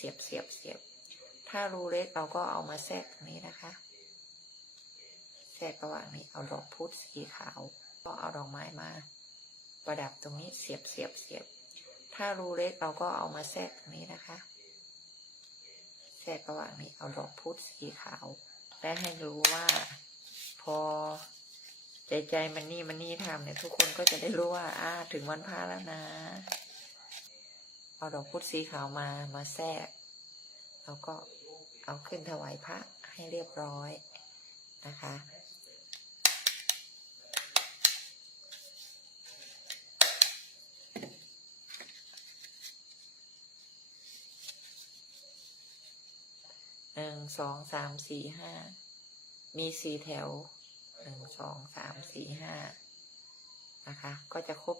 สียบเสียบเสียบ ถ้ารูเล็กเราก็เอามาแทรกตรงนี้นะคะ แทรกระหว่างนี้เอาดอกพุธสีขาว ก็เอาดอกไม้มา ประดับตรงนี้เสียบเสียบเสียบ ถ้ารูเล็กเราก็เอามาแทรกตรงนี้นะคะ แทรกระหว่างนี้เอาดอกพุธสีขาว และให้รู้ว่าพอใจใจมันนี่มันนี่ทำเนี่ยทุกคนก็จะได้รู้ว่าอ่าถึงวันพระแล้วนะ เอาดอกพุธสีขาวมามาแทรกแล้วก็เอาขึ้นถวายพระให้เรียบร้อยนะคะ หนึ่งสองสามสี่ห้า มีสี่แถว หนึ่งสองสามสี่ห้านะคะ ก็จะครบ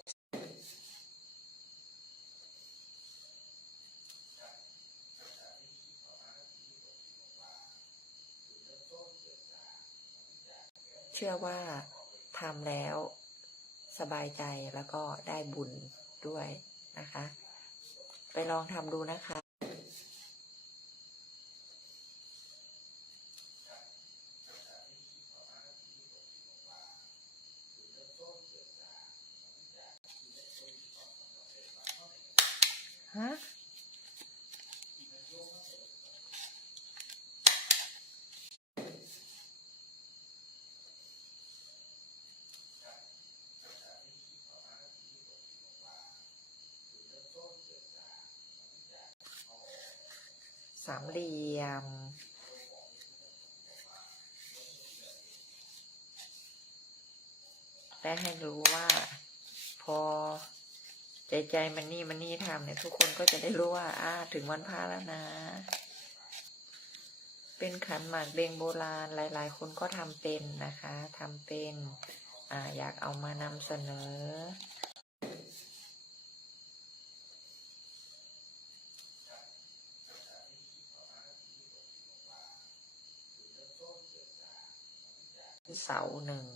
ชื่อว่าทำแล้วสบายใจแล้วก็ได้บุญด้วยนะคะ ไปลองทำดูนะคะ ฮะ สามเหลี่ยม และให้รู้ว่า พอใจใจมันนี่มันนี่ทำเนี่ย ทุกคนก็จะได้รู้ว่าอ่าถึงวันพระแล้วนะ เป็นขันหมากเบงโบราณหลาย ๆ คนก็ทำเป็นนะคะทำเป็นอ่าอยากเอามานำเสนอเสาหนึ่ง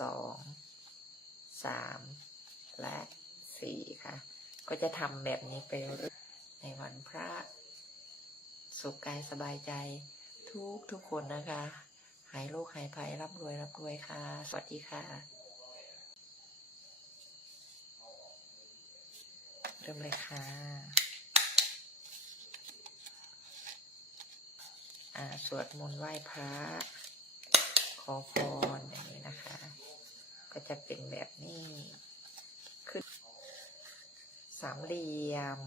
สองสามและสี่ค่ะ ก็จะทำแบบนี้ไปในวันพระ สุขกายสบายใจทุกทุกคนนะคะ หายโรคหายภัยรับรวยรับรวยค่ะ สวัสดีค่ะ เริ่มเลยค่ะอ่าสวดมนต์ไหว้พระ ขอพรอย่างนี้นะคะ ก็จะเป็นแบบนี้ขึ้นสามเหลี่ยม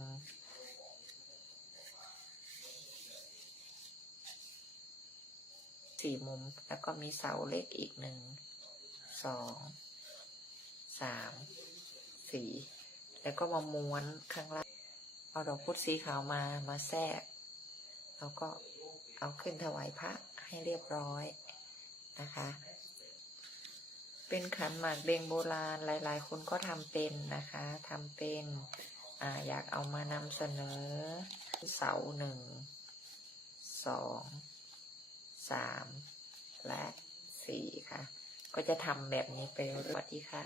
สี่มุมแล้วก็มีเสาเล็กอีกหนึ่ง สอง สาม สี่ แล้วก็มาม้วนข้างล่าง เอาดอกพุธสีขาวมา มาแทรก แล้วก็เอาขึ้นถวายพระให้เรียบร้อยนะคะ เป็นขันหมากเบงโบราณหลาย ๆ คนก็ทำเป็นนะคะทำเป็นออยากเอามานำเสนอ เสาหนึ่งสองสามและสี่ค่ะ ก็จะทำแบบนี้ไปเรื่อยๆสวัสดีค่ะ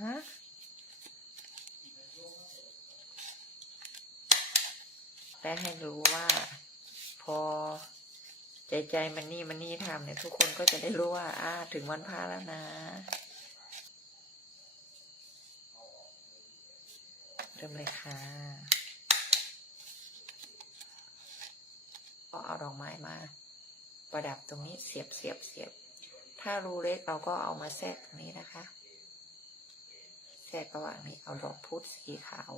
ฮะและให้รู้ว่าพอ ใจใจมันนี่มันนี่ทำเนี่ยทุกคนก็จะได้รู้ว่าอ่าถึงวันพระแล้วนะเริ่มเลยค่ะก็เอาดอกไม้มา ประดับตรงนี้เสียบเสียบเสียบ ถ้ารูเล็กเราก็เอามาแทรกตรงนี้นะคะแทรกระหว่างนี้เอาดอกพุธสีขาว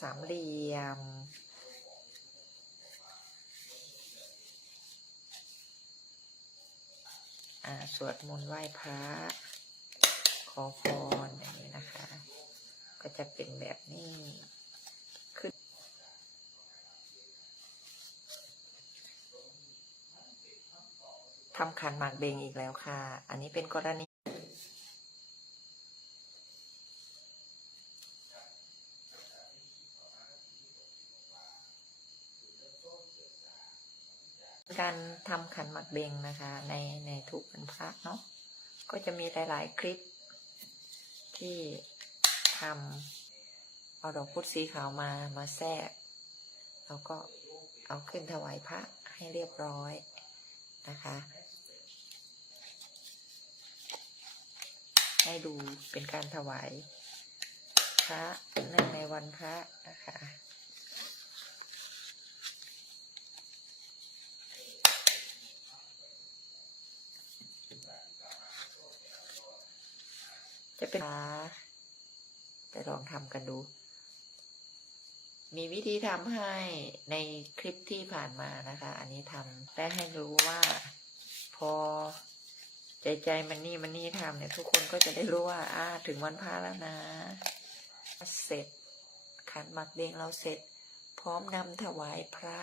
สามเหลี่ยม อ่า สวดมนต์ไหว้พระ ขอพรอย่างนี้นะคะ ก็จะเป็นแบบนี้ขึ้นทำขันหมากเบงอีกแล้วค่ะ อันนี้เป็นกรณี การทำ ขันหมักเบงนะคะ ในในทุกวันพระเนาะก็จะมีหลายๆ คลิป ที่ทำเอาดอกพุธสีขาวมามาแทรกแล้วก็เอาขึ้นถวายพระให้เรียบร้อยนะคะให้ดูเป็นการถวายพระเนื่องในวันพระนะคะ จะจะลองทำกันดู มีวิธีทำให้ในคลิปที่ผ่านมานะคะ อันนี้ทำได้ให้รู้ว่า พอใจใจมันนี่มันนี่ทำเนี่ย ทุกคนก็จะได้รู้ว่าอ่าถึงวันพระแล้วนะ เสร็จขันหมักเดงเราเสร็จ พร้อมนำถวายพระ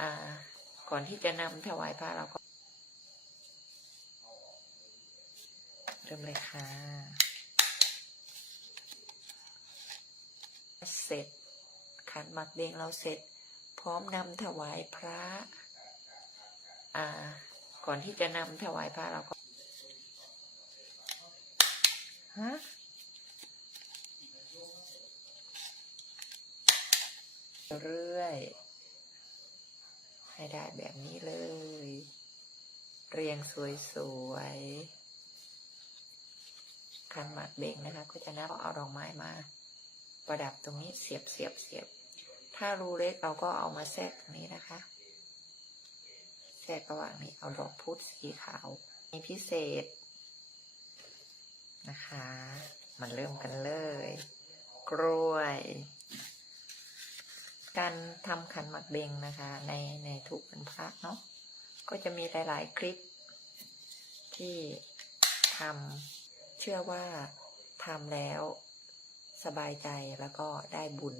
อ่า ก่อนที่จะนำถวายพระเราก็ เริ่มเลยค่ะ เสร็จ ขันหมักเดงเราเสร็จ พร้อมนำถวายพระ อ่า ก่อนที่จะนำถวายพระเราก็ฮะเรื่อยให้ได้แบบนี้เลย เรียงสวยๆ คันหมากเบ่งนะคะ ก็จะนับเอาดอกไม้มา ประดับตรงนี้เสียบเสียบเสียบ ถ้ารูเล็กเราก็เอามาแทรกตรงนี้นะคะ แทรกระหว่างนี้เอาดอกพุธสีขาวมีพิเศษนะคะ มันเริ่มกันเลย กล้วย การทำขันหมักเบงนะคะ ในในทุกวันพระเนาะ ก็จะมีหลาย ๆ คลิปที่ทำ เชื่อว่าทำแล้วสบายใจแล้วก็ได้บุญ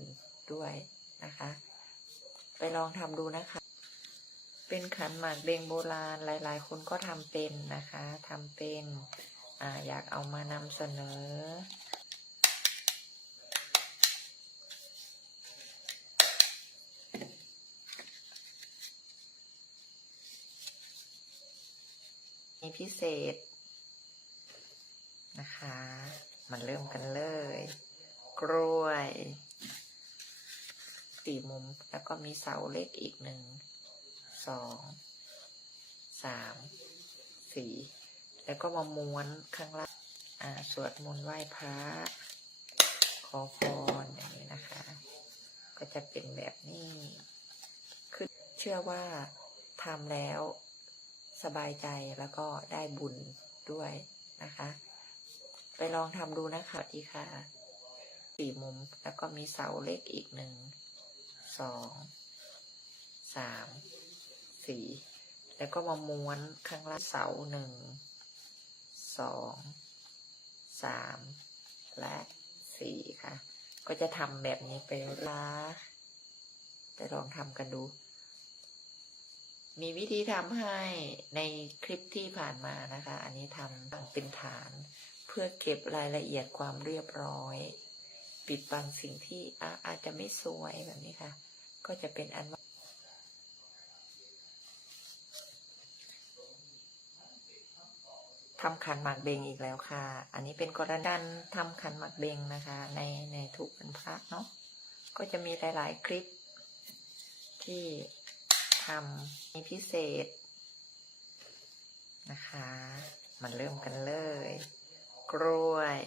ด้วยนะคะ ไปลองทำดูนะคะ เป็นขันหมากเบงโบราณหลายๆ คนก็ทำเป็นนะคะทำเป็นออยากเอามานำเสนอพิเศษ นะคะ มันเริ่มกันเลย กล้วยสี่มุมแล้วก็มีเสาเล็กอีกหนึ่งสองสามสี่แล้วก็มาม้วนข้างล่างอ่าสวดมนต์ไหว้พระ ขอพรอย่างนี้นะคะ ก็จะเป็นแบบนี้คือเชื่อว่าทำแล้วสบายใจแล้วก็ได้บุญด้วยนะคะ ไปลองทำดูนะคะดีค่ะสี่มุมแล้วก็มีเสาเล็กอีกหนึ่งสองสามสี่แล้วก็มาม้วนข้างล่างเสาหนึ่งสองสามและสี่ค่ะ ก็จะทำแบบนี้ไปลาไปลองทำกันดู มีวิธีทำให้ในคลิปที่ผ่านมานะคะ อันนี้ทำเป็นฐาน พื่อเก็บรายละเอียดความเรียบร้อย ปิดบังสิ่งที่อาอาจจะไม่สวยแบบนี้ค่ะ ก็จะเป็นอันว่าทำขันหมากเบงอีกแล้วค่ะ อันนี้เป็นกรณีการทำขันหมากเบงนะคะ ในในทุกวันพระเนาะ ก็จะมีหลาย ๆ คลิป ที่ทำมีพิเศษนะคะ มันเริ่มกันเลย กล้วย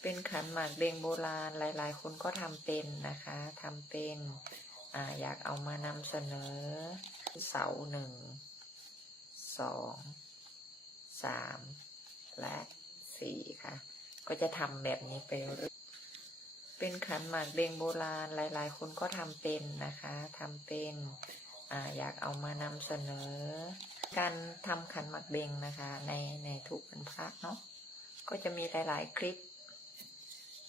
เป็นขันหมากเบงโบราณหลาย ๆ คนก็ทำเป็นนะคะทำเป็นออยากเอามานำเสนอ เสาหนึ่งสองสามและสี่ค่ะ ก็จะทำแบบนี้ไปเรื่อยเป็นขันหมากเบงโบราณหลาย ๆ คนก็ทำเป็นนะคะทำเป็นออยากเอามานำเสนอ การทำขันหมักเบงนะคะ ในในทุกวันพระเนาะก็จะมีหลาย ๆ คลิป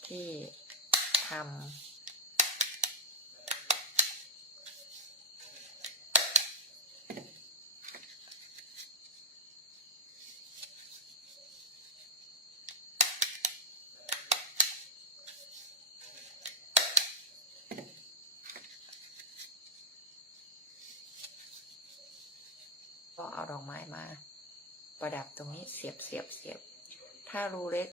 ที่ทำ ดอกไม้มา ประดับตรงนี้เสียบเสียบเสียบ ถ้ารูเล็ก